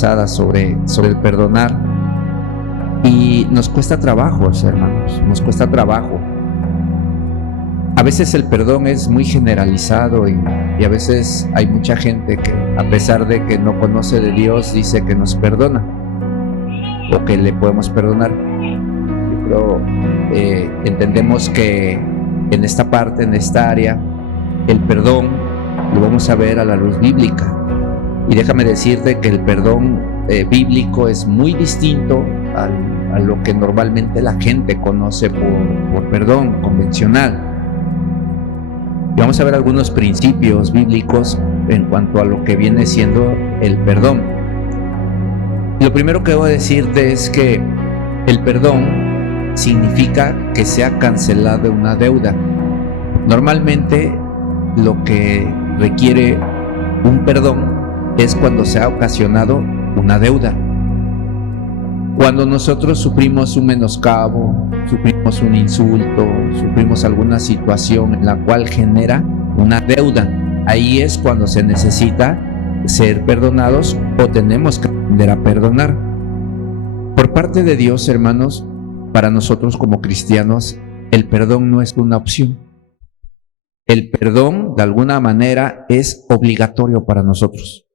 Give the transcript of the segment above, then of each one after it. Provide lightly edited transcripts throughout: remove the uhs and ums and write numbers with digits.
sobre el perdonar, y nos cuesta trabajo, hermanos, nos cuesta trabajo. A veces el perdón es muy generalizado y a veces hay mucha gente que, a pesar de que no conoce de Dios, dice que nos perdona o que le podemos perdonar. Yo creo, entendemos que en esta parte, en esta área, el perdón lo vamos a ver a la luz bíblica. Y déjame decirte que el perdón bíblico es muy distinto a lo que normalmente la gente conoce por perdón convencional. Y vamos a ver algunos principios bíblicos en cuanto a lo que viene siendo el perdón. Lo primero que debo decirte es que el perdón significa que se ha cancelado una deuda. Normalmente lo que requiere un perdón es cuando se ha ocasionado una deuda. Cuando nosotros sufrimos un menoscabo, sufrimos un insulto, sufrimos alguna situación en la cual genera una deuda, ahí es cuando se necesita ser perdonados o tenemos que aprender a perdonar. Por parte de Dios, hermanos, para nosotros como cristianos, el perdón no es una opción. El perdón, de alguna manera, es obligatorio para nosotros.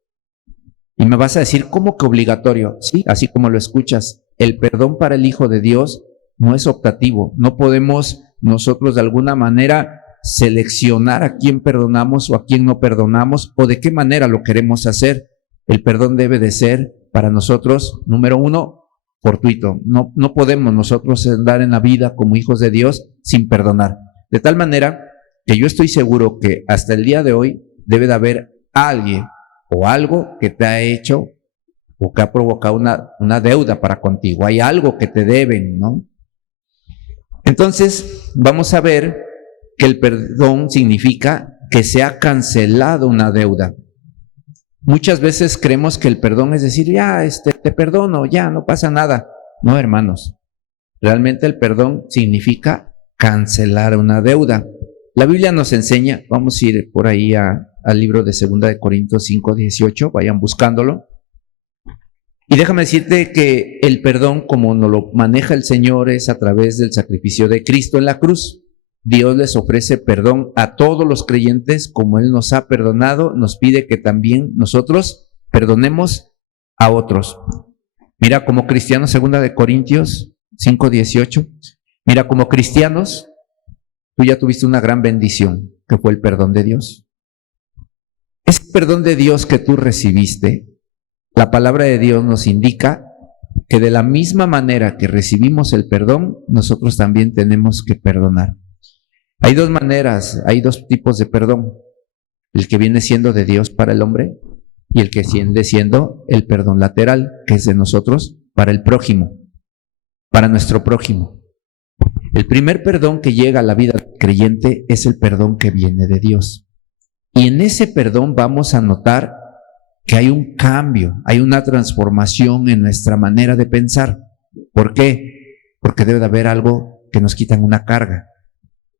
Y me vas a decir, ¿cómo que obligatorio? Sí, así como lo escuchas, el perdón para el Hijo de Dios no es optativo. No podemos nosotros de alguna manera seleccionar a quién perdonamos o a quién no perdonamos o de qué manera lo queremos hacer. El perdón debe de ser para nosotros, número uno, fortuito. No podemos nosotros andar en la vida como hijos de Dios sin perdonar. De tal manera que yo estoy seguro que hasta el día de hoy debe de haber alguien o algo que te ha hecho o que ha provocado una deuda para contigo. Hay algo que te deben, ¿no? Entonces, vamos a ver que el perdón significa que se ha cancelado una deuda. Muchas veces creemos que el perdón es decir, ya, te perdono, ya, no pasa nada. No, hermanos. Realmente el perdón significa cancelar una deuda. La Biblia nos enseña, vamos a ir por ahí al libro de 2 de Corintios 5:18, vayan buscándolo. Y déjame decirte que el perdón, como nos lo maneja el Señor, es a través del sacrificio de Cristo en la cruz. Dios les ofrece perdón a todos los creyentes, como Él nos ha perdonado, nos pide que también nosotros perdonemos a otros. Mira, como cristianos, 2 de Corintios 5:18, mira, como cristianos, tú ya tuviste una gran bendición, que fue el perdón de Dios. Ese perdón de Dios que tú recibiste, la palabra de Dios nos indica que de la misma manera que recibimos el perdón, nosotros también tenemos que perdonar. Hay dos maneras, hay dos tipos de perdón. El que viene siendo de Dios para el hombre y el que viene siendo el perdón lateral, que es de nosotros para el prójimo, para nuestro prójimo. El primer perdón que llega a la vida del creyente es el perdón que viene de Dios. Y en ese perdón vamos a notar que hay un cambio, hay una transformación en nuestra manera de pensar. ¿Por qué? Porque debe de haber algo que nos quitan una carga.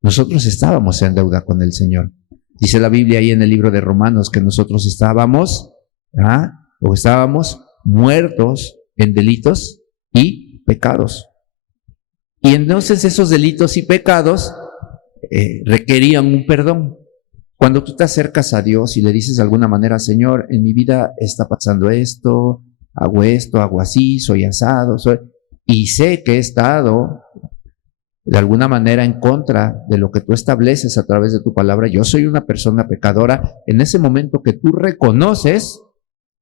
Nosotros estábamos en deuda con el Señor. Dice la Biblia ahí en el libro de Romanos que nosotros estábamos muertos en delitos y pecados. Y entonces esos delitos y pecados requerían un perdón. Cuando tú te acercas a Dios y le dices de alguna manera, Señor, en mi vida está pasando esto, hago así, soy asado, y sé que he estado de alguna manera en contra de lo que tú estableces a través de tu palabra, yo soy una persona pecadora. En ese momento que tú reconoces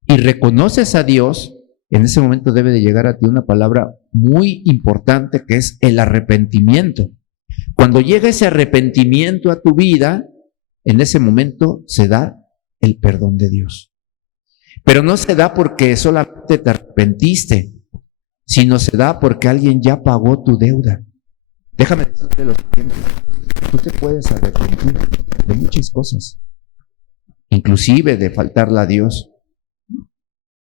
y reconoces a Dios, en ese momento debe de llegar a ti una palabra muy importante que es el arrepentimiento. Cuando llega ese arrepentimiento a tu vida, en ese momento se da el perdón de Dios. Pero no se da porque solamente te arrepentiste, sino se da porque alguien ya pagó tu deuda. Déjame decirte lo siguiente, tú te puedes arrepentir de muchas cosas, inclusive de faltarle a Dios.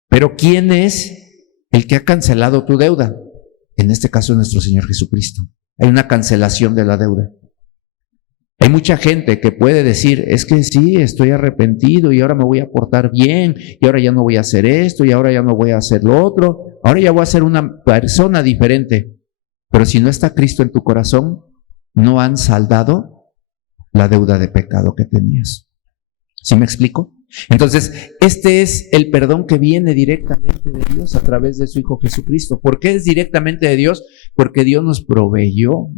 Pero ¿quién es el que ha cancelado tu deuda? En este caso, nuestro Señor Jesucristo. Hay una cancelación de la deuda. Hay mucha gente que puede decir, es que sí, estoy arrepentido y ahora me voy a portar bien y ahora ya no voy a hacer esto y ahora ya no voy a hacer lo otro, ahora ya voy a ser una persona diferente. Pero si no está Cristo en tu corazón, no han saldado la deuda de pecado que tenías. ¿Sí me explico? Entonces, este es el perdón que viene directamente de Dios a través de su Hijo Jesucristo. ¿Por qué es directamente de Dios? Porque Dios nos proveyó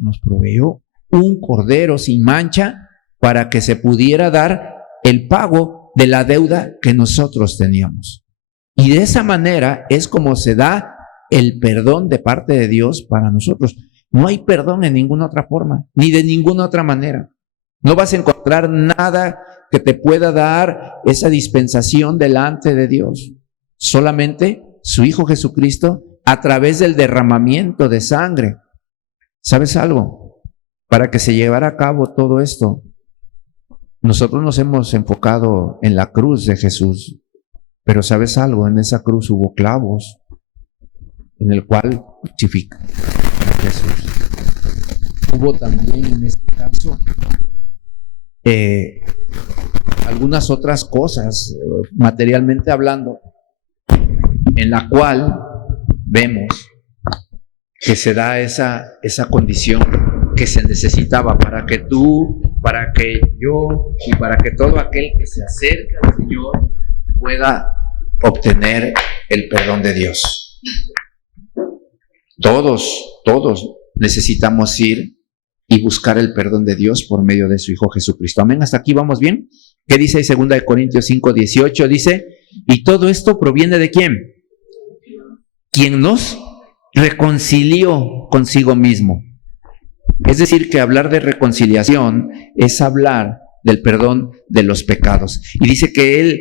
un cordero sin mancha para que se pudiera dar el pago de la deuda que nosotros teníamos. Y de esa manera es como se da el perdón de parte de Dios para nosotros. No hay perdón en ninguna otra forma, ni de ninguna otra manera. No vas a encontrar nada que te pueda dar esa dispensación delante de Dios. Solamente su Hijo Jesucristo a través del derramamiento de sangre. ¿Sabes algo? Para que se llevara a cabo todo esto, nosotros nos hemos enfocado en la cruz de Jesús. Pero ¿sabes algo? En esa cruz hubo clavos, en el cual crucificaron a Jesús. Hubo también en este caso algunas otras cosas, materialmente hablando, en la cual vemos que se da esa condición que se necesitaba para que tú, para que yo y para que todo aquel que se acerque al Señor pueda obtener el perdón de Dios. Todos necesitamos ir y buscar el perdón de Dios por medio de su Hijo Jesucristo. Amén, hasta aquí vamos bien. ¿Qué dice 2 Corintios 5:18? Dice, y todo esto proviene de ¿quién? Quien nos reconcilió consigo mismo. Es decir, que hablar de reconciliación es hablar del perdón de los pecados. Y dice que Él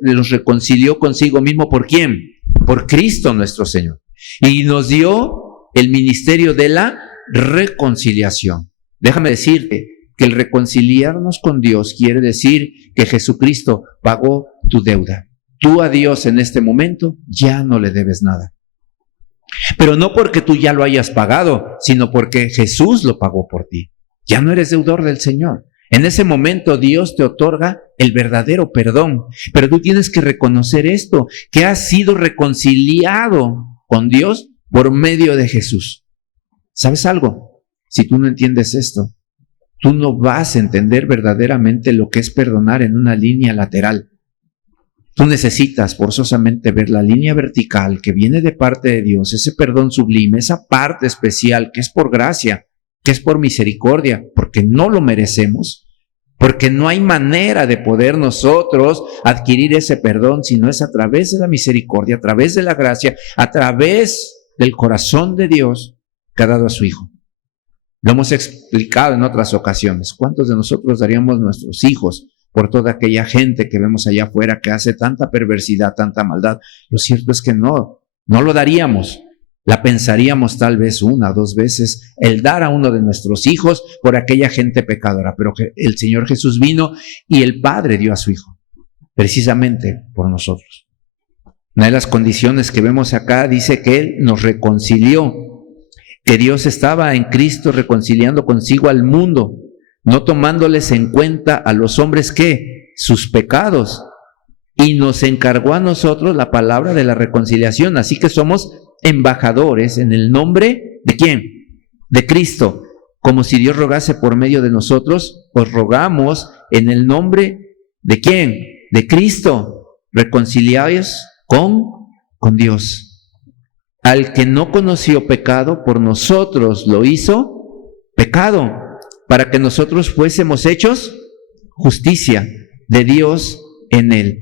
los reconcilió consigo mismo. ¿Por quién? Por Cristo nuestro Señor. Y nos dio el ministerio de la reconciliación. Déjame decirte que el reconciliarnos con Dios quiere decir que Jesucristo pagó tu deuda. Tú a Dios en este momento ya no le debes nada. Pero no porque tú ya lo hayas pagado, sino porque Jesús lo pagó por ti. Ya no eres deudor del Señor. En ese momento Dios te otorga el verdadero perdón. Pero tú tienes que reconocer esto, que has sido reconciliado con Dios por medio de Jesús. ¿Sabes algo? Si tú no entiendes esto, tú no vas a entender verdaderamente lo que es perdonar en una línea lateral. Tú necesitas forzosamente ver la línea vertical que viene de parte de Dios, ese perdón sublime, esa parte especial que es por gracia, que es por misericordia, porque no lo merecemos, porque no hay manera de poder nosotros adquirir ese perdón, sino es a través de la misericordia, a través de la gracia, a través del corazón de Dios que ha dado a su Hijo. Lo hemos explicado en otras ocasiones. ¿Cuántos de nosotros daríamos nuestros hijos por toda aquella gente que vemos allá afuera que hace tanta perversidad, tanta maldad? Lo cierto es que no lo daríamos. La pensaríamos tal vez 1 o 2 veces el dar a uno de nuestros hijos por aquella gente pecadora. Pero que el Señor Jesús vino y el Padre dio a su Hijo, precisamente por nosotros. Una de las condiciones que vemos acá dice que Él nos reconcilió, que Dios estaba en Cristo reconciliando consigo al mundo, no tomándoles en cuenta a los hombres que sus pecados, y nos encargó a nosotros la palabra de la reconciliación. Así que somos embajadores en el nombre ¿de quién? De Cristo. Como si Dios rogase por medio de nosotros, os rogamos en el nombre ¿de quién? De Cristo. Reconciliaos con Dios. Al que no conoció pecado, por nosotros lo hizo pecado, para que nosotros fuésemos hechos justicia de Dios en él.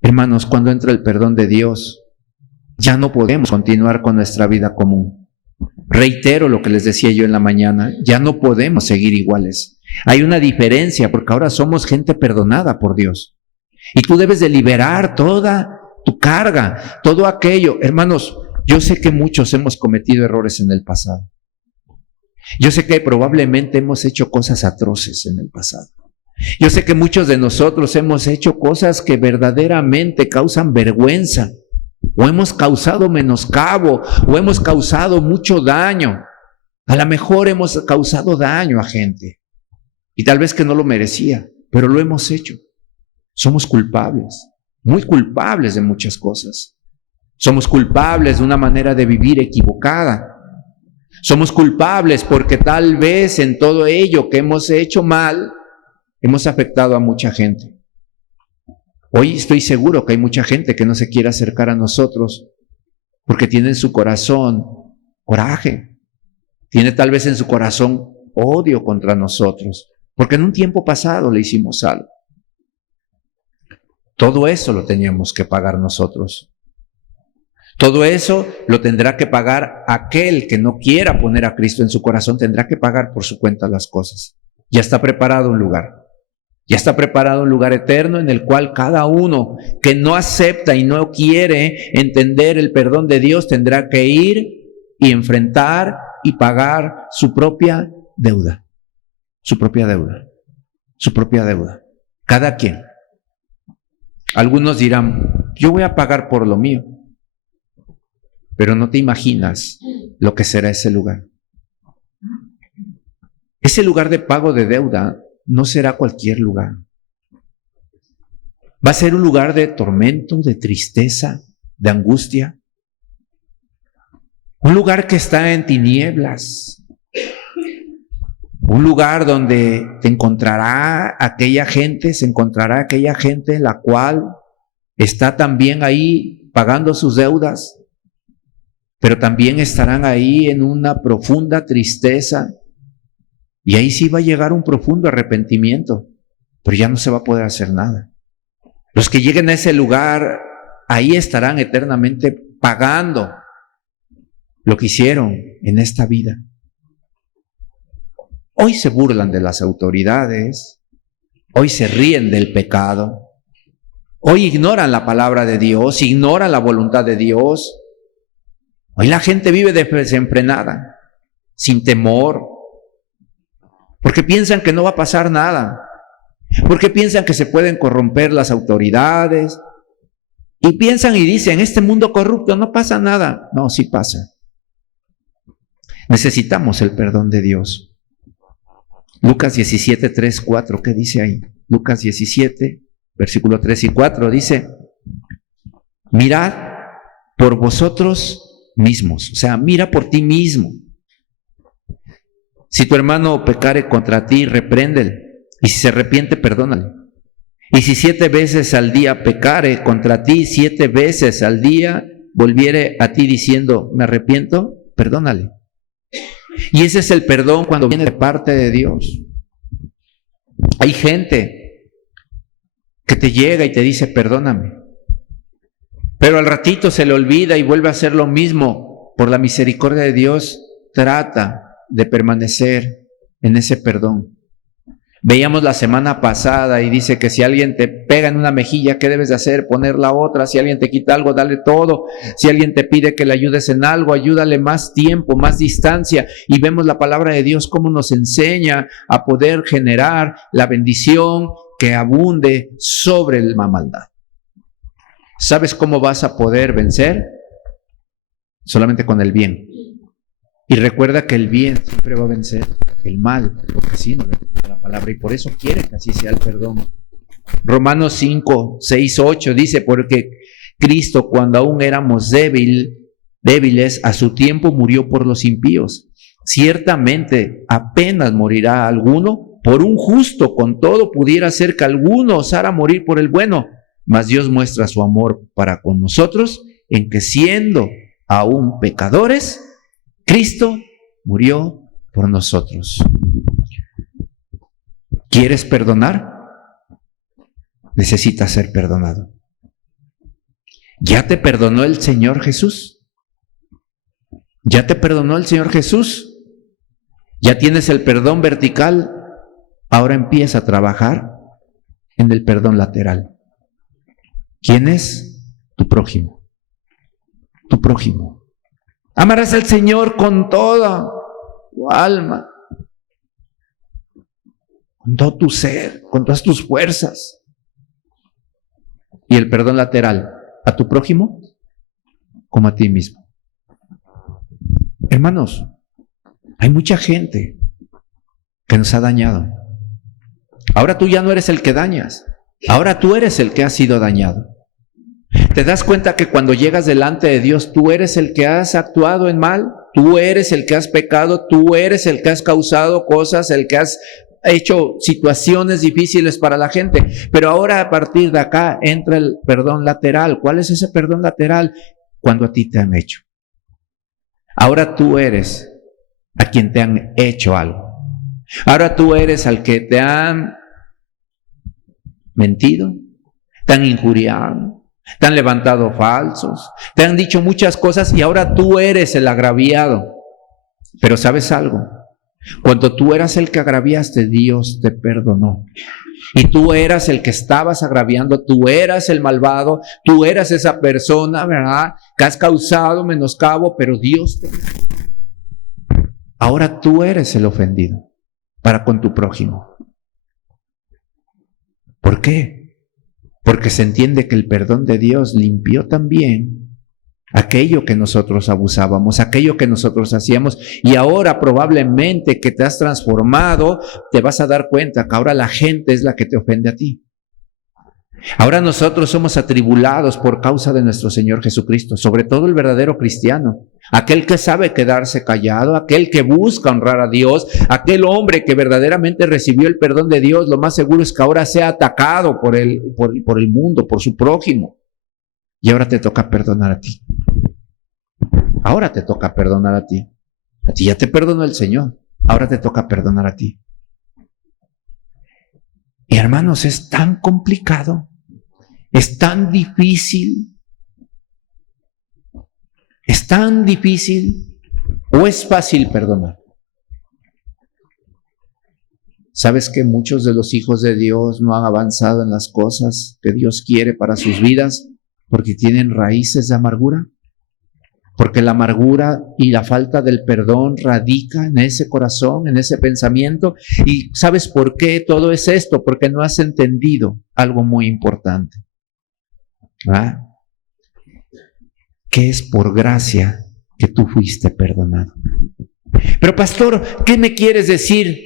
Hermanos, cuando entra el perdón de Dios, ya no podemos continuar con nuestra vida común. Reitero lo que les decía yo en la mañana, ya no podemos seguir iguales. Hay una diferencia porque ahora somos gente perdonada por Dios. Y tú debes de liberar toda tu carga, todo aquello. Hermanos, yo sé que muchos hemos cometido errores en el pasado. Yo sé que probablemente hemos hecho cosas atroces en el pasado. Yo sé que muchos de nosotros hemos hecho cosas que verdaderamente causan vergüenza, o hemos causado menoscabo, o hemos causado mucho daño. A lo mejor hemos causado daño a gente. Y tal vez que no lo merecía, pero lo hemos hecho. Somos culpables, muy culpables de muchas cosas. Somos culpables de una manera de vivir equivocada. Somos culpables porque tal vez en todo ello que hemos hecho mal, hemos afectado a mucha gente. Hoy estoy seguro que hay mucha gente que no se quiere acercar a nosotros porque tiene en su corazón coraje. Tiene tal vez en su corazón odio contra nosotros, porque en un tiempo pasado le hicimos algo. Todo eso lo teníamos que pagar nosotros. Todo eso lo tendrá que pagar aquel que no quiera poner a Cristo en su corazón, tendrá que pagar por su cuenta las cosas. Ya está preparado un lugar. Ya está preparado un lugar eterno en el cual cada uno que no acepta y no quiere entender el perdón de Dios tendrá que ir y enfrentar y pagar su propia deuda. Su propia deuda. Su propia deuda. Cada quien. Algunos dirán, yo voy a pagar por lo mío. Pero no te imaginas lo que será ese lugar. Ese lugar de pago de deuda no será cualquier lugar. Va a ser un lugar de tormento, de tristeza, de angustia. Un lugar que está en tinieblas. Un lugar donde se encontrará aquella gente la cual está también ahí pagando sus deudas, pero también estarán ahí en una profunda tristeza. Y ahí sí va a llegar un profundo arrepentimiento, pero ya no se va a poder hacer nada. Los que lleguen a ese lugar, ahí estarán eternamente pagando lo que hicieron en esta vida. Hoy se burlan de las autoridades, hoy se ríen del pecado, hoy ignoran la palabra de Dios, ignoran la voluntad de Dios. Hoy la gente vive desenfrenada, sin temor, porque piensan que no va a pasar nada, porque piensan que se pueden corromper las autoridades, y piensan y dicen, este mundo corrupto no pasa nada. No, sí pasa. Necesitamos el perdón de Dios. Lucas 17, 3, 4, ¿qué dice ahí? Lucas 17, versículo 3 y 4, dice, mirad por vosotros mismos, o sea, mira por ti mismo. Si tu hermano pecare contra ti, repréndele, y si se arrepiente, perdónale. Y si 7 veces al día pecare contra ti, 7 veces al día volviere a ti diciendo, me arrepiento, perdónale. Y ese es el perdón cuando viene de parte de Dios. Hay gente que te llega y te dice, perdóname. Pero al ratito se le olvida y vuelve a hacer lo mismo. Por la misericordia de Dios, trata de permanecer en ese perdón. Veíamos la semana pasada y dice que si alguien te pega en una mejilla, ¿qué debes de hacer? Poner la otra. Si alguien te quita algo, dale todo. Si alguien te pide que le ayudes en algo, ayúdale más tiempo, más distancia. Y vemos la palabra de Dios cómo nos enseña a poder generar la bendición que abunde sobre la maldad. ¿Sabes cómo vas a poder vencer? Solamente con el bien. Y recuerda que el bien siempre va a vencer el mal, porque así nos dice la palabra, y por eso quiere que así sea el perdón. Romanos 5, 6, 8 dice, porque Cristo, cuando aún éramos débiles, a su tiempo murió por los impíos. Ciertamente apenas morirá alguno por un justo, con todo pudiera ser que alguno osara morir por el bueno, mas Dios muestra su amor para con nosotros, en que siendo aún pecadores, Cristo murió por nosotros. ¿Quieres perdonar? Necesitas ser perdonado. ¿Ya te perdonó el Señor Jesús? ¿Ya te perdonó el Señor Jesús? ¿Ya tienes el perdón vertical? Ahora empieza a trabajar en el perdón lateral. ¿Quién es? Tu prójimo. Tu prójimo. Amarás al Señor con toda tu alma, con todo tu ser, con todas tus fuerzas. Y el perdón lateral, a tu prójimo como a ti mismo. Hermanos, hay mucha gente que nos ha dañado. Ahora tú ya no eres el que dañas. Ahora tú eres el que ha sido dañado. ¿Te das cuenta que cuando llegas delante de Dios, tú eres el que has actuado en mal? Tú eres el que has pecado, tú eres el que has causado cosas, el que has hecho situaciones difíciles para la gente. Pero ahora a partir de acá entra el perdón lateral. ¿Cuál es ese perdón lateral? Cuando a ti te han hecho. Ahora tú eres a quien te han hecho algo. Ahora tú eres al que te han mentido, te han injuriado, te han levantado falsos, te han dicho muchas cosas y ahora tú eres el agraviado. Pero ¿sabes algo? Cuando tú eras el que agraviaste, Dios te perdonó. Y tú eras el que estabas agraviando, tú eras el malvado, tú eras esa persona, ¿verdad?, que has causado menoscabo, pero Dios te perdonó. Ahora tú eres el ofendido para con tu prójimo. ¿Por qué? Porque se entiende que el perdón de Dios limpió también aquello que nosotros abusábamos, aquello que nosotros hacíamos, y ahora probablemente que te has transformado, te vas a dar cuenta que ahora la gente es la que te ofende a ti. Ahora nosotros somos atribulados por causa de nuestro Señor Jesucristo, sobre todo el verdadero cristiano, aquel que sabe quedarse callado, aquel que busca honrar a Dios, aquel hombre que verdaderamente recibió el perdón de Dios. Lo más seguro es que ahora sea atacado por el mundo, por su prójimo. Y ahora te toca perdonar a ti. Ahora te toca perdonar a ti. A ti ya te perdonó el Señor. Ahora te toca perdonar a ti. Y hermanos, es tan complicado. Es tan difícil. ¿Es tan difícil o es fácil perdonar? ¿Sabes que muchos de los hijos de Dios no han avanzado en las cosas que Dios quiere para sus vidas porque tienen raíces de amargura? Porque la amargura y la falta del perdón radica en ese corazón, en ese pensamiento. ¿Y sabes por qué todo es esto? Porque no has entendido algo muy importante. ¿Ah? Que es por gracia que tú fuiste perdonado. Pero pastor, ¿qué me quieres decir?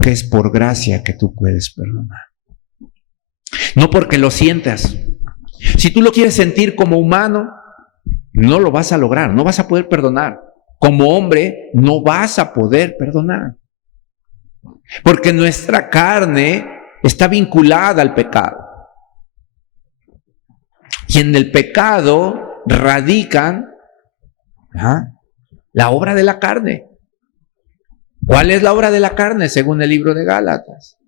Que es por gracia que tú puedes perdonar. No porque lo sientas. Si tú lo quieres sentir como humano, no lo vas a lograr, no vas a poder perdonar. Como hombre, no vas a poder perdonar. Porque nuestra carne está vinculada al pecado. Y en el pecado radican la obra de la carne. ¿Cuál es la obra de la carne según el libro de Gálatas?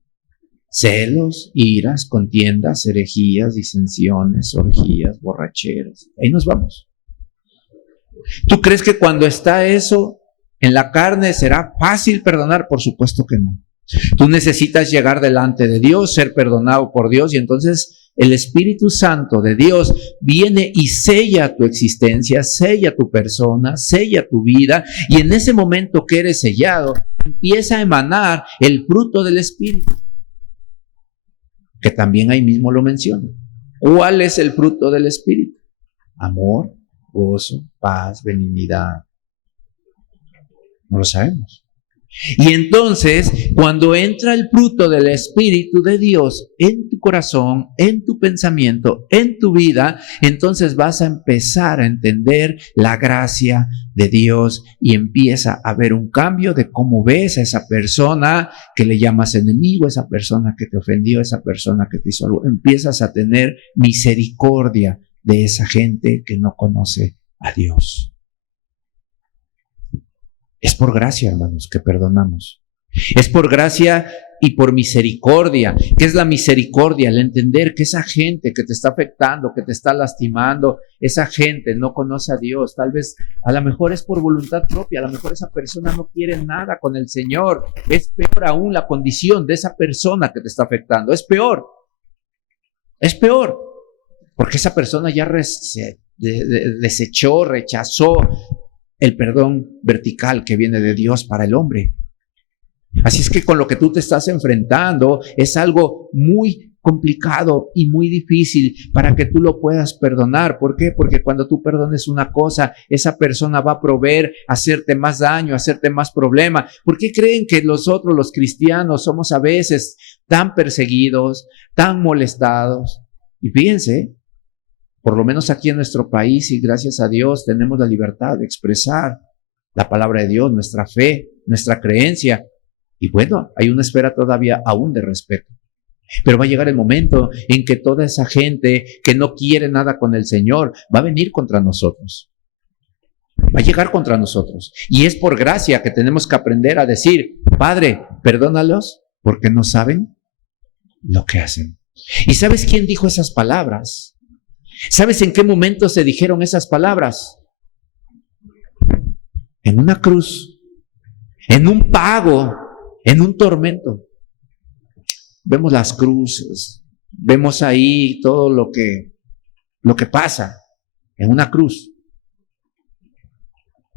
Celos, iras, contiendas, herejías, disensiones, orgías, borracheras. Ahí nos vamos. ¿Tú crees que cuando está eso en la carne será fácil perdonar? Por supuesto que no. Tú necesitas llegar delante de Dios, ser perdonado por Dios, y entonces el Espíritu Santo de Dios viene y sella tu existencia, sella tu persona, sella tu vida, y en ese momento que eres sellado, empieza a emanar el fruto del Espíritu, que también ahí mismo lo menciona. ¿Cuál es el fruto del Espíritu? Amor, gozo, paz, benignidad. No lo sabemos. Y entonces, cuando entra el fruto del Espíritu de Dios en tu corazón, en tu pensamiento, en tu vida, entonces vas a empezar a entender la gracia de Dios y empieza a haber un cambio de cómo ves a esa persona que le llamas enemigo, esa persona que te ofendió, esa persona que te hizo algo. Empiezas a tener misericordia de esa gente que no conoce a Dios. Es por gracia, hermanos, que perdonamos. Es por gracia y por misericordia. ¿Qué es la misericordia? El entender que esa gente que te está afectando, que te está lastimando, esa gente no conoce a Dios. Tal vez, a lo mejor es por voluntad propia, a lo mejor esa persona no quiere nada con el Señor. Es peor aún la condición de esa persona que te está afectando. Es peor. Es peor. Porque esa persona ya desechó, rechazó el perdón vertical que viene de Dios para el hombre. Así es que con lo que tú te estás enfrentando es algo muy complicado y muy difícil para que tú lo puedas perdonar. ¿Por qué? Porque cuando tú perdones una cosa, esa persona va a proveer hacerte más daño, hacerte más problema. ¿Por qué creen que nosotros los cristianos somos a veces tan perseguidos, tan molestados? Y fíjense, por lo menos aquí en nuestro país, y gracias a Dios, tenemos la libertad de expresar la palabra de Dios, nuestra fe, nuestra creencia. Y bueno, hay una esfera todavía aún de respeto. Pero va a llegar el momento en que toda esa gente que no quiere nada con el Señor va a venir contra nosotros. Va a llegar contra nosotros. Y es por gracia que tenemos que aprender a decir, Padre, perdónalos porque no saben lo que hacen. ¿Y sabes quién dijo esas palabras? ¿Sabes en qué momento se dijeron esas palabras? En una cruz, en un pago, en un tormento. Vemos las cruces, vemos ahí todo lo que pasa en una cruz.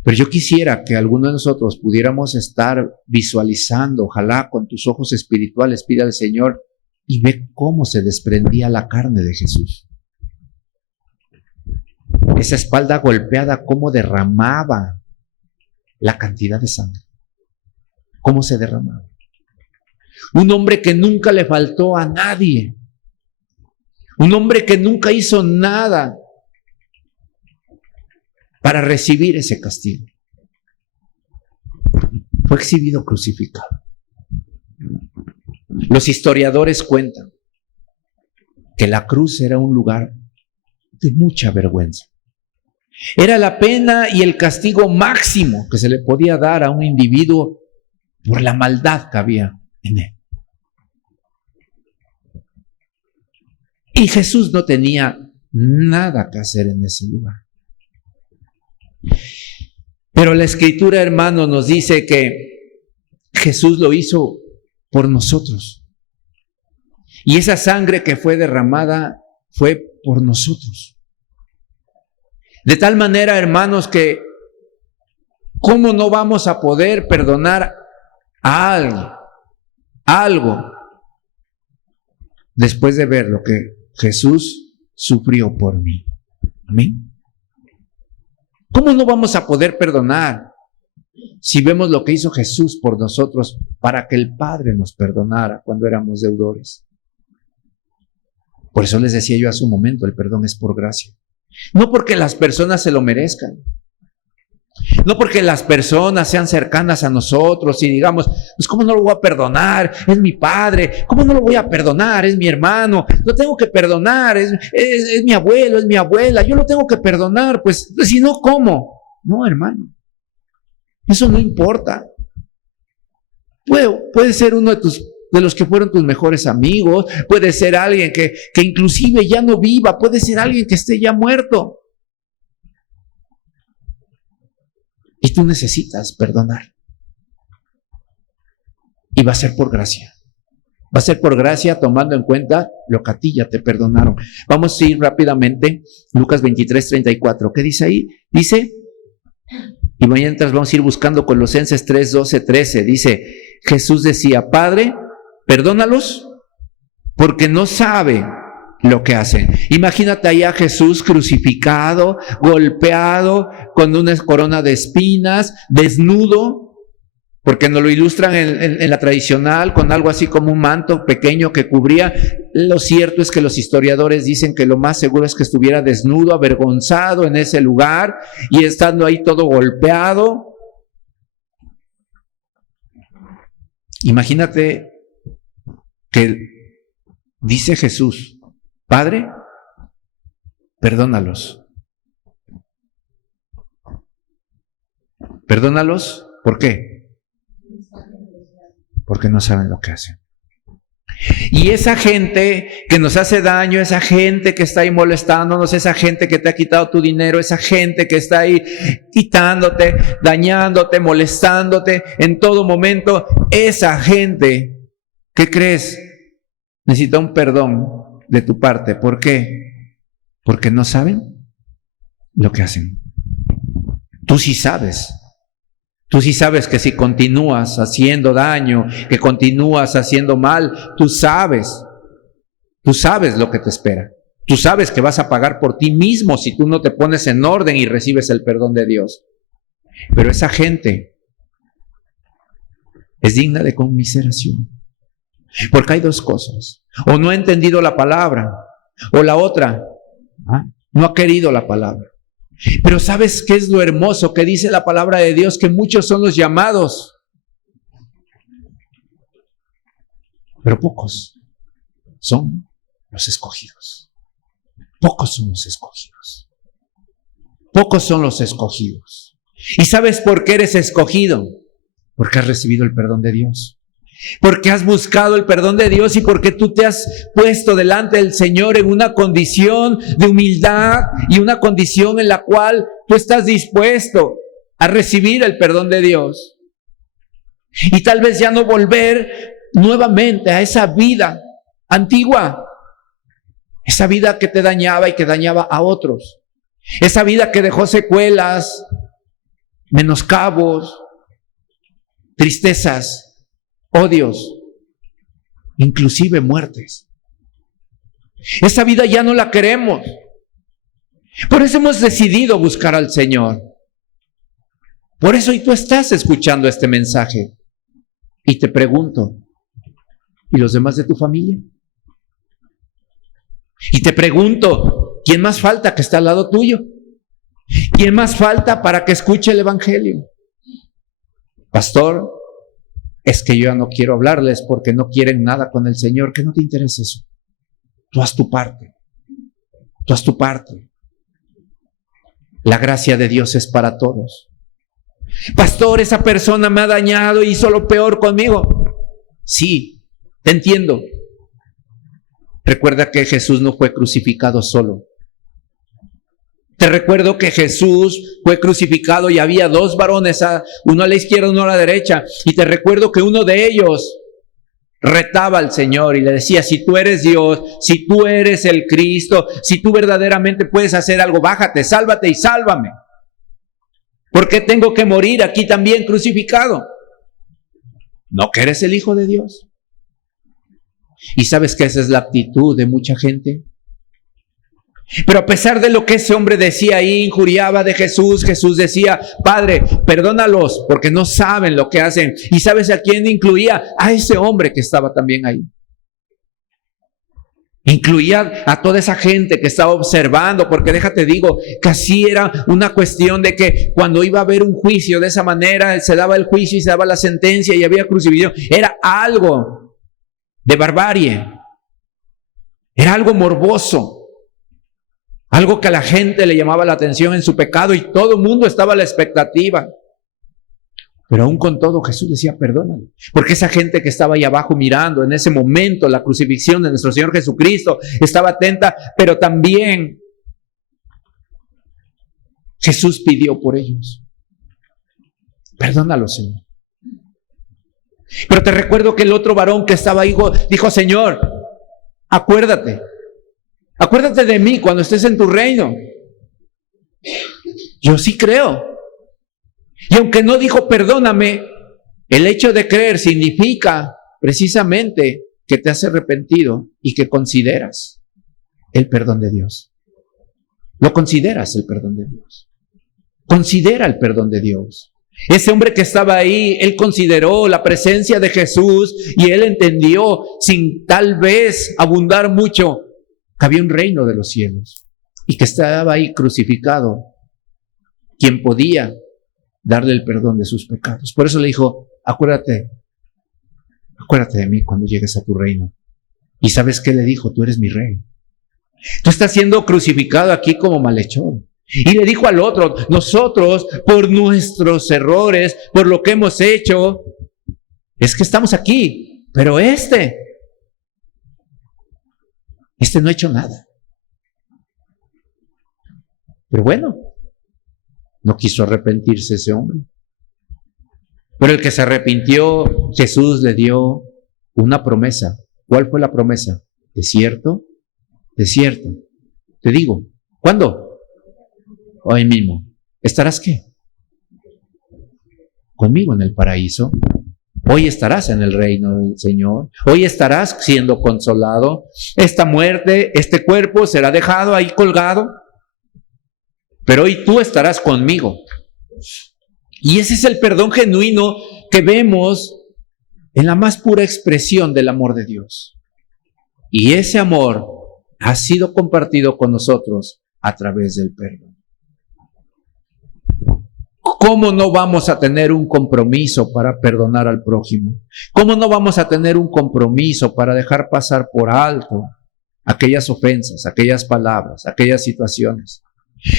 Pero yo quisiera que alguno de nosotros pudiéramos estar visualizando, ojalá con tus ojos espirituales, pida al Señor y ve cómo se desprendía la carne de Jesús. Esa espalda golpeada, cómo derramaba la cantidad de sangre. Cómo se derramaba. Un hombre que nunca le faltó a nadie. Un hombre que nunca hizo nada para recibir ese castigo. Fue exhibido crucificado. Los historiadores cuentan que la cruz era un lugar de mucha vergüenza. Era la pena y el castigo máximo que se le podía dar a un individuo por la maldad que había en él. Y Jesús no tenía nada que hacer en ese lugar. Pero la Escritura, hermano, nos dice que Jesús lo hizo por nosotros. Y esa sangre que fue derramada fue por nosotros. De tal manera, hermanos, que ¿cómo no vamos a poder perdonar a algo después de ver lo que Jesús sufrió por mí? ¿Amén? ¿Cómo no vamos a poder perdonar si vemos lo que hizo Jesús por nosotros para que el Padre nos perdonara cuando éramos deudores? Por eso les decía yo hace un momento, el perdón es por gracia. No porque las personas se lo merezcan. No porque las personas sean cercanas a nosotros y digamos, pues ¿cómo no lo voy a perdonar? Es mi padre. ¿Cómo no lo voy a perdonar? Es mi hermano. Lo tengo que perdonar. Es mi abuelo, es mi abuela. Yo lo tengo que perdonar. Pues si no, ¿cómo? No, hermano. Eso no importa. Puede ser uno de los que fueron tus mejores amigos. Puede ser alguien que inclusive ya no viva. Puede ser alguien que esté ya muerto. Y tú necesitas perdonar. Y va a ser por gracia. Va a ser por gracia tomando en cuenta lo que a ti ya te perdonaron. Vamos a ir rápidamente. Lucas 23:34. ¿Qué dice ahí? Dice, y mientras vamos a ir buscando Colosenses 3:12-13. Dice, Jesús decía, Padre, perdónalos porque no saben lo que hacen. Imagínate ahí a Jesús crucificado, golpeado, con una corona de espinas, desnudo, porque nos lo ilustran en la tradicional, con algo así como un manto pequeño que cubría. Lo cierto es que los historiadores dicen que lo más seguro es que estuviera desnudo, avergonzado en ese lugar, y estando ahí todo golpeado. Imagínate que dice Jesús, Padre, perdónalos. Perdónalos, ¿por qué? Porque no saben lo que hacen. Y esa gente que nos hace daño, esa gente que está ahí molestándonos, esa gente que te ha quitado tu dinero, esa gente que está ahí quitándote, dañándote, molestándote en todo momento, esa gente, ¿qué crees? Necesita un perdón de tu parte. ¿Por qué? Porque no saben lo que hacen. Tú sí sabes. Tú sí sabes que si continúas haciendo daño, que continúas haciendo mal, tú sabes Tú sabes lo que te espera. Tú sabes que vas a pagar por ti mismo si tú no te pones en orden y recibes el perdón de Dios. Pero esa gente es digna de conmiseración. Porque hay dos cosas. O no ha entendido la palabra, o la otra, no ha querido la palabra. Pero ¿sabes qué es lo hermoso que dice la palabra de Dios? Que muchos son los llamados, pero pocos son los escogidos. Pocos son los escogidos. Pocos son los escogidos. ¿Y sabes por qué eres escogido? Porque has recibido el perdón de Dios. Porque has buscado el perdón de Dios y porque tú te has puesto delante del Señor en una condición de humildad y una condición en la cual tú estás dispuesto a recibir el perdón de Dios. Y tal vez ya no volver nuevamente a esa vida antigua. Esa vida que te dañaba y que dañaba a otros. Esa vida que dejó secuelas, menoscabos, tristezas, odios, inclusive muertes. Esa vida ya no la queremos. Por eso hemos decidido buscar al Señor. Por eso hoy tú estás escuchando este mensaje. Y te pregunto, ¿y los demás de tu familia? Y te pregunto, ¿quién más falta que está al lado tuyo? ¿Quién más falta para que escuche el Evangelio? Pastor, es que yo ya no quiero hablarles porque no quieren nada con el Señor. Que no te interesa eso. Tú haz tu parte. Tú haz tu parte. La gracia de Dios es para todos. Pastor, esa persona me ha dañado y hizo lo peor conmigo. Sí, te entiendo. Recuerda que Jesús no fue crucificado solo. Te recuerdo que Jesús fue crucificado y había dos varones, uno a la izquierda, uno a la derecha. Y te recuerdo que uno de ellos retaba al Señor y le decía, si tú eres Dios, si tú eres el Cristo, si tú verdaderamente puedes hacer algo, bájate, sálvate y sálvame. ¿Por qué tengo que morir aquí también crucificado? ¿No que eres el Hijo de Dios? ¿Y sabes que esa es la actitud de mucha gente? Pero a pesar de lo que ese hombre decía ahí, injuriaba de Jesús, Jesús decía, Padre, perdónalos porque no saben lo que hacen. ¿Y sabes a quién incluía? A ese hombre que estaba también ahí. Incluía a toda esa gente que estaba observando, porque déjate digo, que así era una cuestión de que cuando iba a haber un juicio de esa manera, se daba el juicio y se daba la sentencia y había crucifixión. Era algo de barbarie. Era algo morboso. Algo que a la gente le llamaba la atención en su pecado y todo el mundo estaba a la expectativa. Pero aún con todo Jesús decía, perdónale. Porque esa gente que estaba ahí abajo mirando en ese momento la crucifixión de nuestro Señor Jesucristo estaba atenta, pero también Jesús pidió por ellos. Perdónalo, Señor. Pero te recuerdo que el otro varón que estaba ahí dijo, Señor, acuérdate de mí cuando estés en tu reino. Yo sí creo. Y aunque no dijo perdóname, el hecho de creer significa precisamente que te has arrepentido y que consideras el perdón de Dios. Lo consideras el perdón de Dios. Considera el perdón de Dios. Ese hombre que estaba ahí, él consideró la presencia de Jesús y él entendió, sin tal vez abundar mucho, que había un reino de los cielos y que estaba ahí crucificado quien podía darle el perdón de sus pecados. Por eso le dijo, acuérdate de mí cuando llegues a tu reino. ¿Y sabes qué le dijo? Tú eres mi rey. Tú estás siendo crucificado aquí como malhechor. Y le dijo al otro, nosotros por nuestros errores, por lo que hemos hecho, es que estamos aquí, pero este no ha hecho nada. Pero bueno, no quiso arrepentirse ese hombre. Pero el que se arrepintió, Jesús le dio una promesa. ¿Cuál fue la promesa? De cierto, te digo, ¿cuándo? Hoy mismo. ¿Estarás qué? Conmigo en el paraíso. Hoy estarás en el reino del Señor. Hoy estarás siendo consolado. Esta muerte, este cuerpo será dejado ahí colgado. Pero hoy tú estarás conmigo. Y ese es el perdón genuino que vemos en la más pura expresión del amor de Dios. Y ese amor ha sido compartido con nosotros a través del perdón. ¿Cómo no vamos a tener un compromiso para perdonar al prójimo? ¿Cómo no vamos a tener un compromiso para dejar pasar por alto aquellas ofensas, aquellas palabras, aquellas situaciones?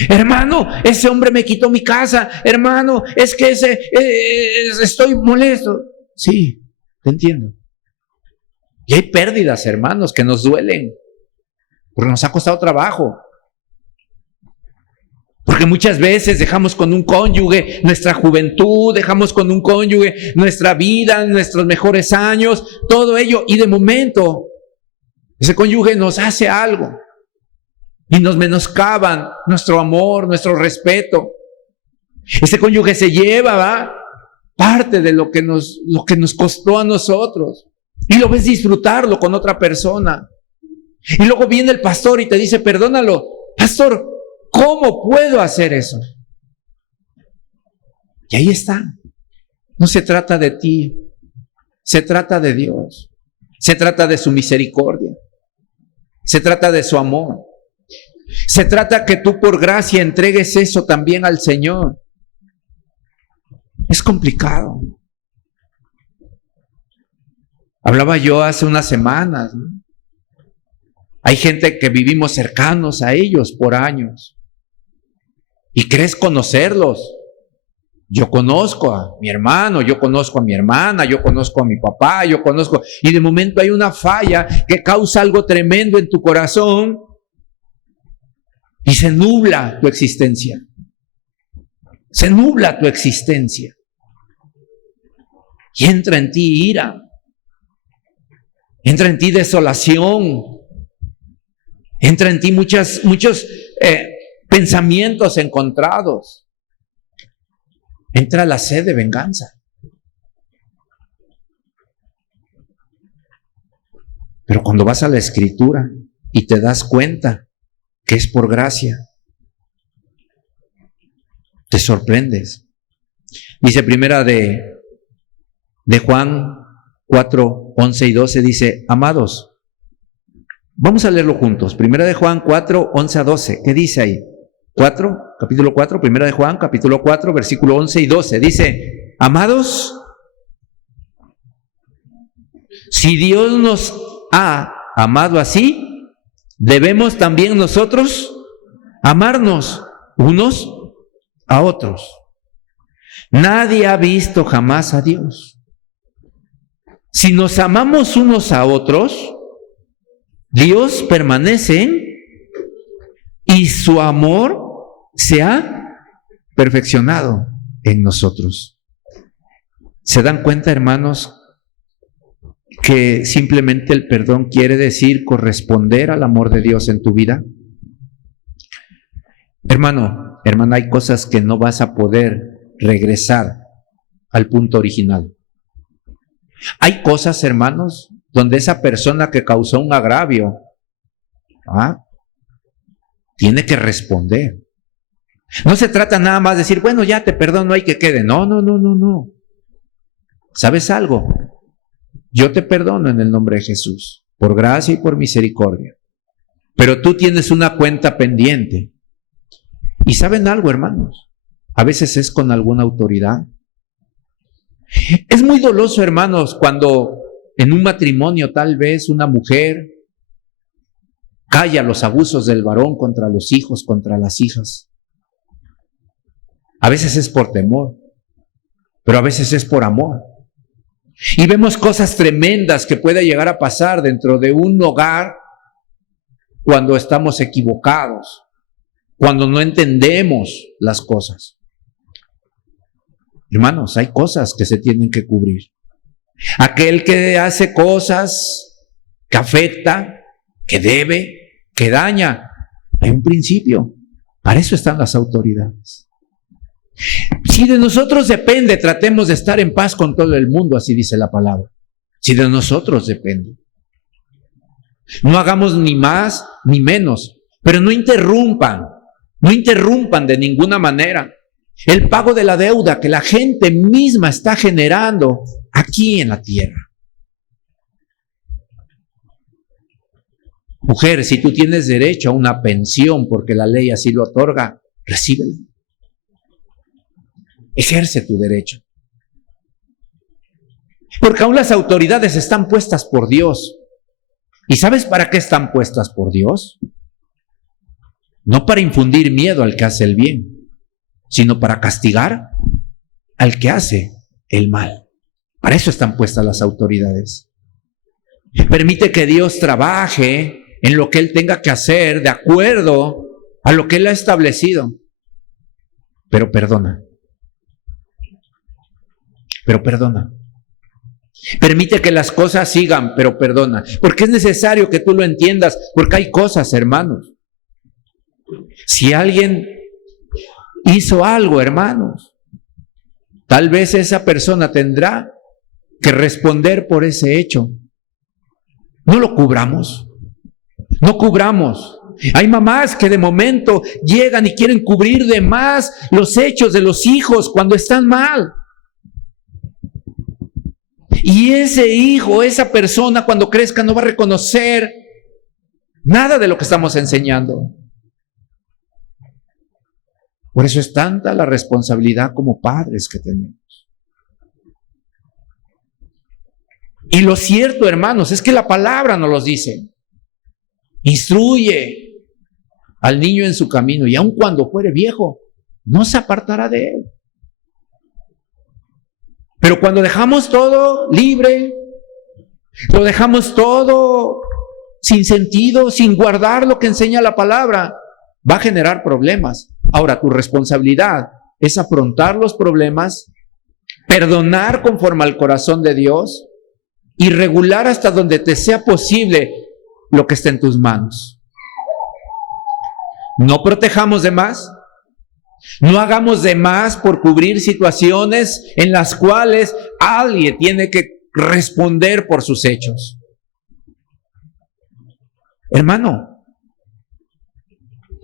Hermano, ese hombre me quitó mi casa. Hermano, es que estoy molesto. Sí, te entiendo. Y hay pérdidas, hermanos, que nos duelen, porque nos ha costado trabajo. Porque muchas veces dejamos con un cónyuge nuestra juventud, dejamos con un cónyuge nuestra vida, nuestros mejores años, todo ello, y de momento ese cónyuge nos hace algo y nos menoscaban nuestro amor, nuestro respeto. Ese cónyuge se lleva parte de lo que nos costó a nosotros, y lo ves disfrutarlo con otra persona. Y luego viene el pastor y te dice: perdónalo. Pastor, ¿cómo puedo hacer eso? Y ahí está. No se trata de ti, se trata de Dios. Se trata de su misericordia. Se trata de su amor. Se trata que tú por gracia entregues eso también al Señor. Es complicado. Hablaba yo hace unas semanas, ¿no? Hay gente que vivimos cercanos a ellos por años y crees conocerlos. Yo conozco a mi hermano, yo conozco a mi hermana, yo conozco a mi papá, y de momento hay una falla que causa algo tremendo en tu corazón y se nubla tu existencia. Se nubla tu existencia. Y entra en ti ira. Entra en ti desolación. Entra en ti muchos pensamientos encontrados. Entra la sed de venganza. Pero cuando vas a la Escritura y te das cuenta que es por gracia, te sorprendes. Dice primera de Juan 4, 11 y 12, dice: amados, vamos a leerlo juntos. Primera de Juan 4, 11 a 12. ¿Qué dice ahí? Capítulo 4, primera de Juan, capítulo 4, versículo 11 y 12. Dice: amados, si Dios nos ha amado así, debemos también nosotros amarnos unos a otros. Nadie ha visto jamás a Dios. Si nos amamos unos a otros, Dios permanece en y su amor se ha perfeccionado en nosotros. ¿Se dan cuenta, hermanos, que simplemente el perdón quiere decir corresponder al amor de Dios en tu vida? Hermano, hermana, hay cosas que no vas a poder regresar al punto original. Hay cosas, hermanos, donde esa persona que causó un agravio tiene que responder. No se trata nada más de decir: bueno, ya te perdono, hay que quede. No. ¿Sabes algo? Yo te perdono en el nombre de Jesús, por gracia y por misericordia. Pero tú tienes una cuenta pendiente. ¿Y saben algo, hermanos? A veces es con alguna autoridad. Es muy doloso, hermanos, cuando en un matrimonio tal vez una mujer calla los abusos del varón contra los hijos, contra las hijas. A veces es por temor, pero a veces es por amor. Y vemos cosas tremendas que puede llegar a pasar dentro de un hogar cuando estamos equivocados, cuando no entendemos las cosas. Hermanos, hay cosas que se tienen que cubrir. Aquel que hace cosas que afecta, que debe, que daña, hay un principio. Para eso están las autoridades. Si de nosotros depende, tratemos de estar en paz con todo el mundo, así dice la palabra. Si de nosotros depende. No hagamos ni más ni menos, pero no interrumpan de ninguna manera el pago de la deuda que la gente misma está generando aquí en la tierra. Mujer, si tú tienes derecho a una pensión porque la ley así lo otorga, recíbela. Ejerce tu derecho. Porque aún las autoridades están puestas por Dios. ¿Y sabes para qué están puestas por Dios? No para infundir miedo al que hace el bien, sino para castigar al que hace el mal. Para eso están puestas las autoridades. Permite que Dios trabaje en lo que Él tenga que hacer de acuerdo a lo que Él ha establecido. Pero perdona. Pero perdona. Permite que las cosas sigan, pero perdona. Porque es necesario que tú lo entiendas, porque hay cosas, hermanos. Si alguien hizo algo, hermanos, tal vez esa persona tendrá que responder por ese hecho. No lo cubramos. No cubramos. Hay mamás que de momento llegan y quieren cubrir de más los hechos de los hijos cuando están mal. Y ese hijo, esa persona cuando crezca no va a reconocer nada de lo que estamos enseñando. Por eso es tanta la responsabilidad como padres que tenemos. Y lo cierto, hermanos, es que la palabra nos los dice. Instruye al niño en su camino y aun cuando fuere viejo, no se apartará de él. Pero cuando dejamos todo libre, lo dejamos todo sin sentido, sin guardar lo que enseña la palabra, va a generar problemas. Ahora, tu responsabilidad es afrontar los problemas, perdonar conforme al corazón de Dios y regular hasta donde te sea posible lo que esté en tus manos. No protejamos de más. No hagamos de más por cubrir situaciones en las cuales alguien tiene que responder por sus hechos. Hermano,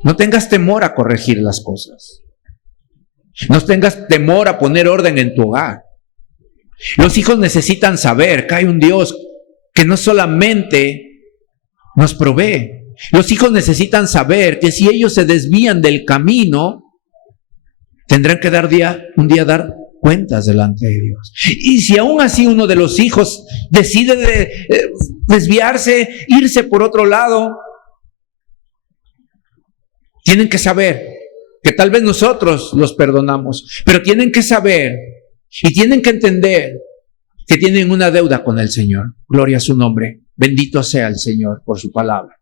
no tengas temor a corregir las cosas. No tengas temor a poner orden en tu hogar. Los hijos necesitan saber que hay un Dios que no solamente nos provee. Los hijos necesitan saber que si ellos se desvían del camino, tendrán que dar cuentas delante de Dios. Y si aún así uno de los hijos decide desviarse, irse por otro lado, tienen que saber que tal vez nosotros los perdonamos, pero tienen que saber y tienen que entender que tienen una deuda con el Señor. Gloria a su nombre. Bendito sea el Señor por su palabra.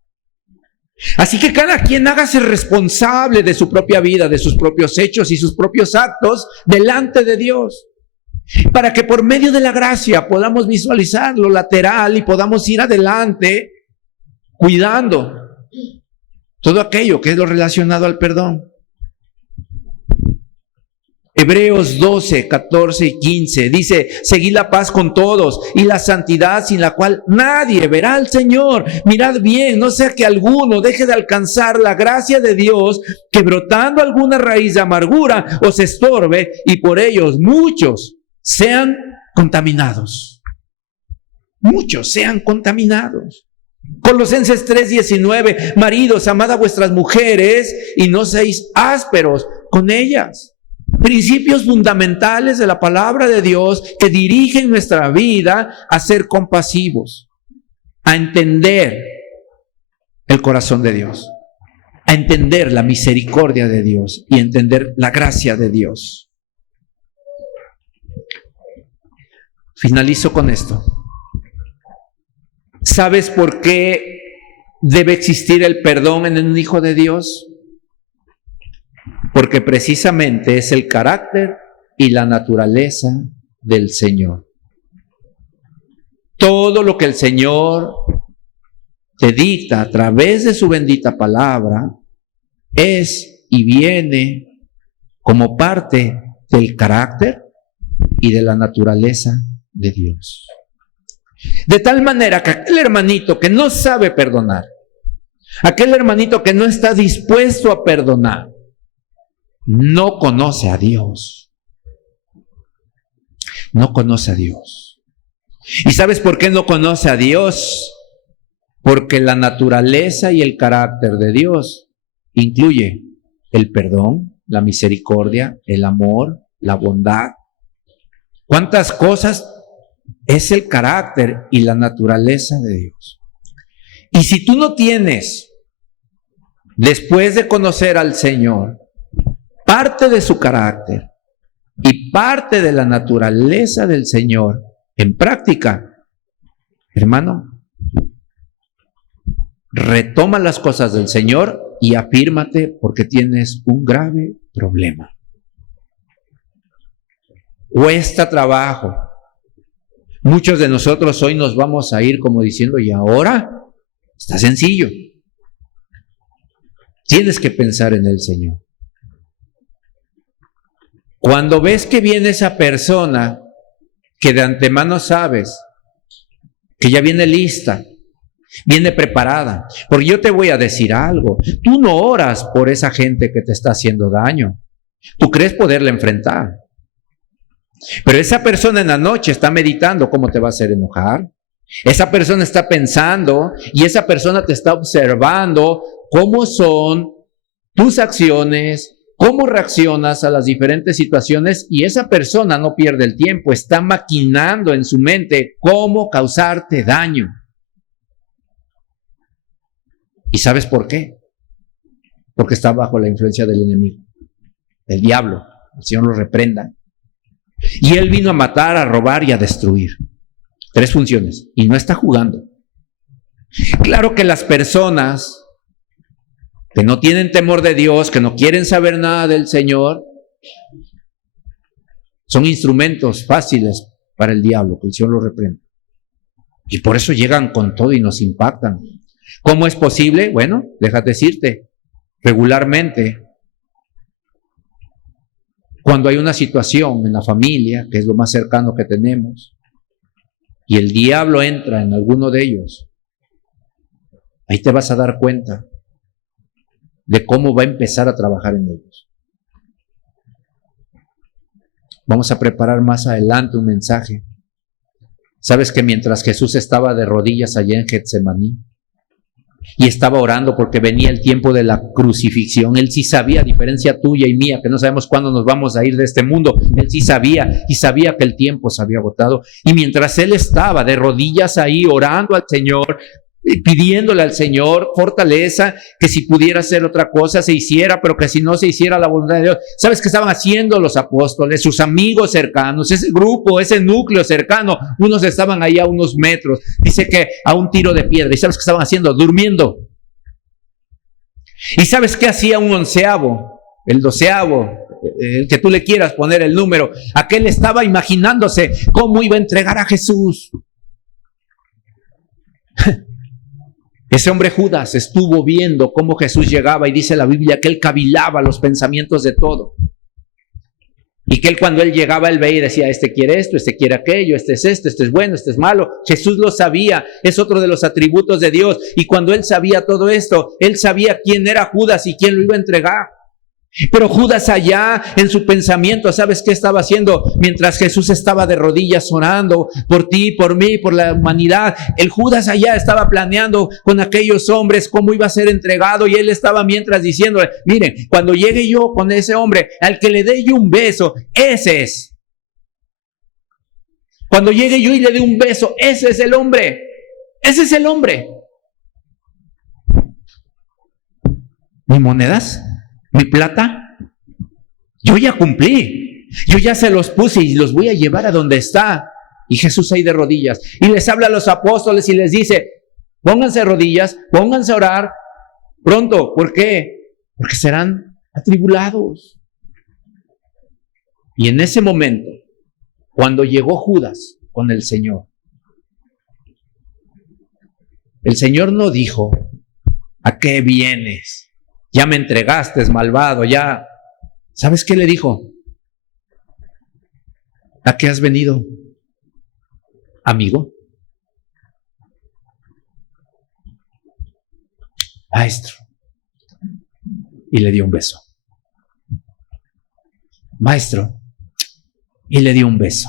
Así que cada quien hágase responsable de su propia vida, de sus propios hechos y sus propios actos delante de Dios, para que por medio de la gracia podamos visualizar lo lateral y podamos ir adelante cuidando todo aquello que es lo relacionado al perdón. Hebreos 12, 14 y 15 dice: seguid la paz con todos y la santidad, sin la cual nadie verá al Señor. Mirad bien, no sea que alguno deje de alcanzar la gracia de Dios, que brotando alguna raíz de amargura os estorbe y por ellos muchos sean contaminados. Muchos sean contaminados. Colosenses 3:19: maridos, amad a vuestras mujeres y no seáis ásperos con ellas. Principios fundamentales de la palabra de Dios que dirigen nuestra vida a ser compasivos, a entender el corazón de Dios, a entender la misericordia de Dios y entender la gracia de Dios. Finalizo con esto. ¿Sabes por qué debe existir el perdón en un hijo de Dios? Porque precisamente es el carácter y la naturaleza del Señor. Todo lo que el Señor te dicta a través de su bendita palabra es y viene como parte del carácter y de la naturaleza de Dios. De tal manera que aquel hermanito que no sabe perdonar, aquel hermanito que no está dispuesto a perdonar, no conoce a Dios. No conoce a Dios. ¿Y sabes por qué no conoce a Dios? Porque la naturaleza y el carácter de Dios incluye el perdón, la misericordia, el amor, la bondad. ¿Cuántas cosas es el carácter y la naturaleza de Dios? Y si tú no tienes, después de conocer al Señor, parte de su carácter y parte de la naturaleza del Señor en práctica, hermano, retoma las cosas del Señor y afírmate porque tienes un grave problema. Cuesta trabajo. Muchos de nosotros hoy nos vamos a ir como diciendo, ¿y ahora? Está sencillo. Tienes que pensar en el Señor. Cuando ves que viene esa persona que de antemano sabes que ya viene lista, viene preparada, porque yo te voy a decir algo, tú no oras por esa gente que te está haciendo daño, tú crees poderla enfrentar, pero esa persona en la noche está meditando cómo te va a hacer enojar, esa persona está pensando y esa persona te está observando cómo son tus acciones, cómo reaccionas a las diferentes situaciones, y esa persona no pierde el tiempo, está maquinando en su mente cómo causarte daño. ¿Y sabes por qué? Porque está bajo la influencia del enemigo, del diablo. El Señor lo reprenda. Y él vino a matar, a robar y a destruir. 3 funciones. Y no está jugando. Claro que las personas que no tienen temor de Dios, que no quieren saber nada del Señor, son instrumentos fáciles para el diablo, que el Señor lo reprenda. Y por eso llegan con todo y nos impactan. ¿Cómo es posible? Bueno, déjate decirte, regularmente, cuando hay una situación en la familia, que es lo más cercano que tenemos, y el diablo entra en alguno de ellos, ahí te vas a dar cuenta de cómo va a empezar a trabajar en ellos. Vamos a preparar más adelante un mensaje. ¿Sabes que mientras Jesús estaba de rodillas allá en Getsemaní y estaba orando porque venía el tiempo de la crucifixión, él sí sabía, a diferencia tuya y mía, que no sabemos cuándo nos vamos a ir de este mundo, él sí sabía, y sabía que el tiempo se había agotado, y mientras él estaba de rodillas ahí orando al Señor, pidiéndole al Señor fortaleza, que si pudiera hacer otra cosa se hiciera, pero que si no se hiciera la voluntad de Dios. ¿Sabes qué estaban haciendo los apóstoles, sus amigos cercanos, ese grupo, ese núcleo cercano? Unos estaban ahí a unos metros, dice que a un tiro de piedra. ¿Y sabes qué estaban haciendo? Durmiendo. ¿Y sabes qué hacía un 11avo, el 12avo, el que tú le quieras poner el número? Aquel estaba imaginándose cómo iba a entregar a Jesús. Ese hombre Judas estuvo viendo cómo Jesús llegaba, y dice la Biblia que él cavilaba los pensamientos de todo. Y que él, cuando él llegaba, él veía y decía, este quiere esto, este quiere aquello, este es esto, este es bueno, este es malo. Jesús lo sabía, es otro de los atributos de Dios. Y cuando él sabía todo esto, él sabía quién era Judas y quién lo iba a entregar. Pero Judas allá en su pensamiento, ¿sabes qué estaba haciendo? Mientras Jesús estaba de rodillas orando por ti, por mí, por la humanidad, el Judas allá estaba planeando con aquellos hombres cómo iba a ser entregado, y él estaba mientras diciéndole, miren, cuando llegue yo con ese hombre, al que le dé yo un beso, ese es. Cuando llegue yo y le dé un beso, ese es el hombre. Ese es el hombre. ¿Mis monedas? ¿Mi plata? Yo ya cumplí. Yo ya se los puse y los voy a llevar a donde está. Y Jesús ahí de rodillas. Y les habla a los apóstoles y les dice, pónganse de rodillas, pónganse a orar pronto. ¿Por qué? Porque serán atribulados. Y en ese momento, cuando llegó Judas con el Señor, el Señor no dijo, ¿a qué vienes? Ya me entregaste, malvado, ya ¿Sabes qué le dijo? ¿A qué has venido, amigo? Maestro. Y le dio un beso. Maestro. Y le dio un beso.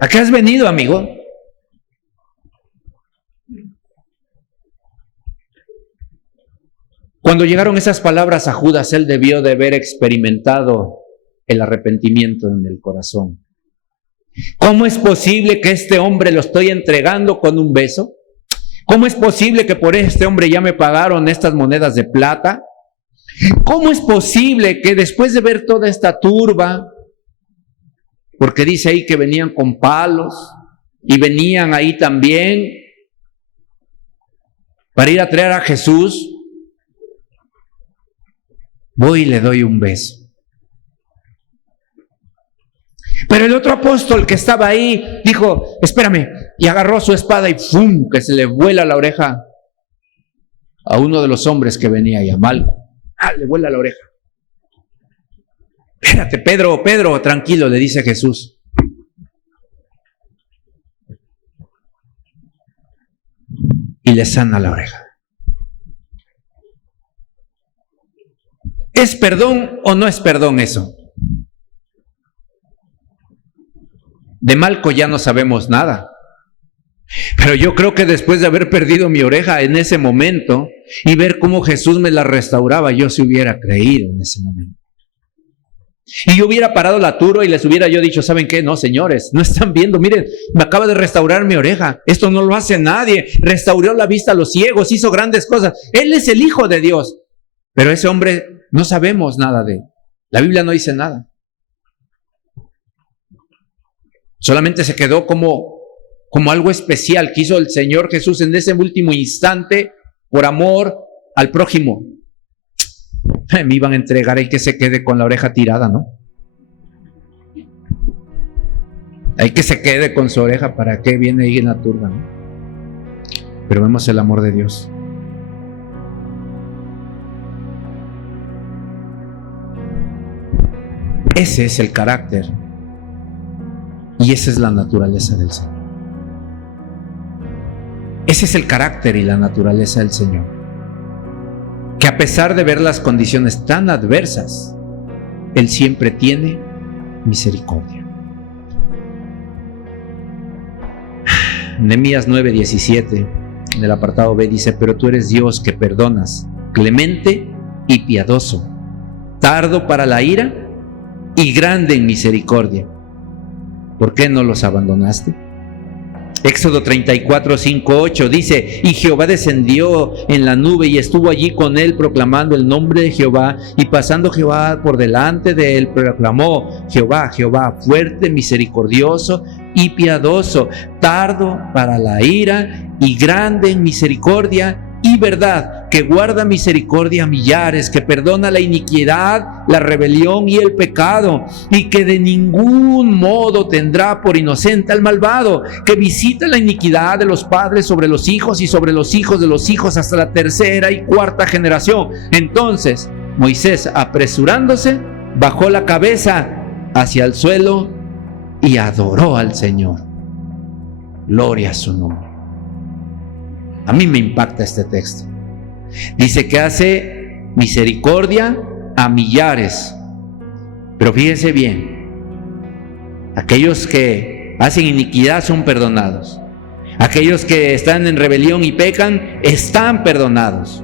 ¿A qué has venido, amigo? Cuando llegaron esas palabras a Judas, él debió de haber experimentado el arrepentimiento en el corazón. ¿Cómo es posible que este hombre lo estoy entregando con un beso? ¿Cómo es posible que por este hombre ya me pagaron estas monedas de plata? ¿Cómo es posible que después de ver toda esta turba, porque dice ahí que venían con palos y venían ahí también para ir a traer a Jesús, voy y le doy un beso? Pero el otro apóstol que estaba ahí dijo, espérame, y agarró su espada y ¡fum!, que se le vuela la oreja a uno de los hombres que venía ahí, a Malco. Le vuela la oreja. Espérate, Pedro, tranquilo, le dice Jesús. Y le sana la oreja. ¿Es perdón o no es perdón eso? De Malco ya no sabemos nada. Pero yo creo que después de haber perdido mi oreja en ese momento y ver cómo Jesús me la restauraba, yo se hubiera creído en ese momento. Y yo hubiera parado la turba y les hubiera yo dicho, ¿saben qué? No, señores, no están viendo, miren, me acaba de restaurar mi oreja. Esto no lo hace nadie. Restauró la vista a los ciegos, hizo grandes cosas. Él es el Hijo de Dios. Pero ese hombre no sabemos nada de él. La Biblia no dice nada. Solamente se quedó como algo especial que hizo el Señor Jesús en ese último instante por amor al prójimo. Me iban a entregar el que se quede con la oreja tirada, ¿no? Hay que se quede con su oreja, ¿para qué viene ahí en la turba, ¿no? Pero vemos el amor de Dios. Ese es el carácter y esa es la naturaleza del Señor. Ese es el carácter y la naturaleza del Señor, que a pesar de ver las condiciones tan adversas, Él siempre tiene misericordia. Nehemías 9:17, en el apartado B, dice: pero tú eres Dios que perdonas, clemente y piadoso, tardo para la ira y grande en misericordia. ¿Por qué no los abandonaste? Éxodo 34:5-8 dice: y Jehová descendió en la nube y estuvo allí con él proclamando el nombre de Jehová, y pasando Jehová por delante de él proclamó: Jehová, Jehová, fuerte, misericordioso y piadoso, tardo para la ira y grande en misericordia y verdad, que guarda misericordia a millares, que perdona la iniquidad, la rebelión y el pecado, y que de ningún modo tendrá por inocente al malvado, que visita la iniquidad de los padres sobre los hijos y sobre los hijos de los hijos hasta la tercera y cuarta generación. Entonces Moisés, apresurándose, bajó la cabeza hacia el suelo y adoró al Señor. Gloria a su nombre. A mí me impacta este texto. Dice que hace misericordia a millares. Pero fíjense bien, aquellos que hacen iniquidad son perdonados. Aquellos que están en rebelión y pecan están perdonados.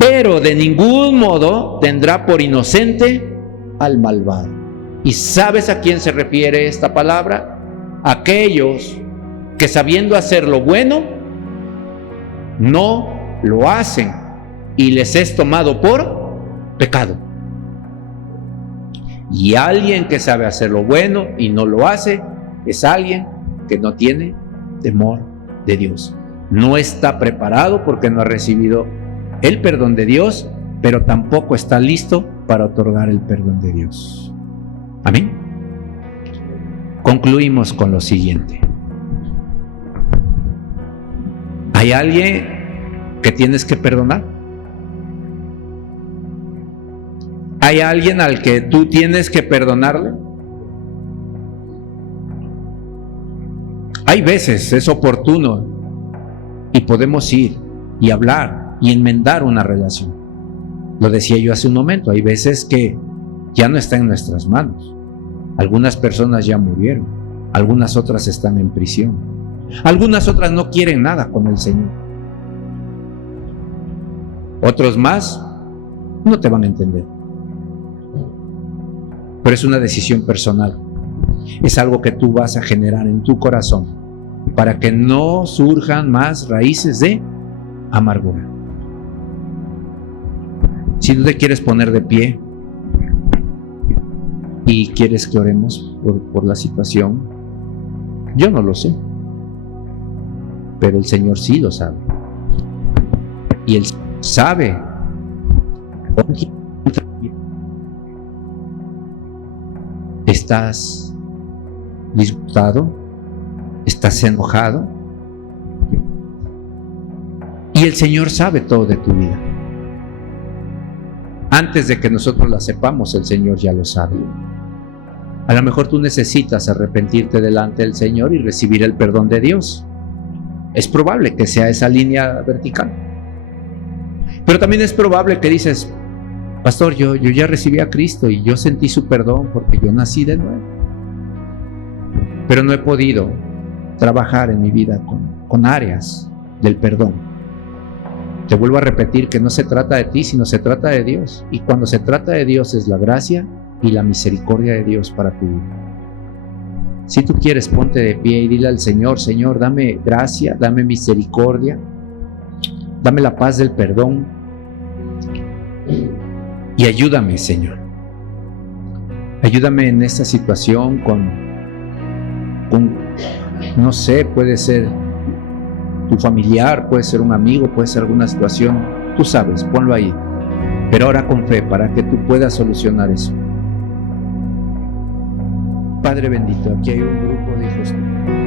Pero de ningún modo tendrá por inocente al malvado. ¿Y sabes a quién se refiere esta palabra? Aquellos que sabiendo hacer lo bueno, no lo hacen y les es tomado por pecado. Y alguien que sabe hacer lo bueno y no lo hace es alguien que no tiene temor de Dios. No está preparado porque no ha recibido el perdón de Dios, pero tampoco está listo para otorgar el perdón de Dios. Amén. Concluimos con lo siguiente. ¿Hay alguien que tienes que perdonar? ¿Hay alguien al que tú tienes que perdonarle? Hay veces es oportuno y podemos ir y hablar y enmendar una relación. Lo decía yo hace un momento, hay veces que ya no está en nuestras manos. Algunas personas ya murieron, algunas otras están en prisión, algunas otras no quieren nada con el Señor. Otros más no te van a entender. Pero es una decisión personal. Es algo que tú vas a generar en tu corazón para que no surjan más raíces de amargura. Si tú te quieres poner de pie y quieres que oremos por la situación, yo no lo sé, pero el Señor sí lo sabe. Y Él sabe con quién estás disgustado, estás enojado, y el Señor sabe todo de tu vida. Antes de que nosotros la sepamos, el Señor ya lo sabe. A lo mejor tú necesitas arrepentirte delante del Señor y recibir el perdón de Dios. Es probable que sea esa línea vertical. Pero también es probable que dices: pastor, yo ya recibí a Cristo y yo sentí su perdón porque yo nací de nuevo. Pero no he podido trabajar en mi vida con áreas del perdón. Te vuelvo a repetir que no se trata de ti, sino se trata de Dios. Y cuando se trata de Dios es la gracia y la misericordia de Dios para tu vida. Si tú quieres, ponte de pie y dile al Señor: Señor, dame gracia, dame misericordia, dame la paz del perdón y ayúdame, Señor. Ayúdame en esta situación con no sé, puede ser tu familiar, puede ser un amigo, puede ser alguna situación. Tú sabes, ponlo ahí. Pero ora con fe para que tú puedas solucionar eso. Padre bendito, aquí hay un grupo de hijos tuyos.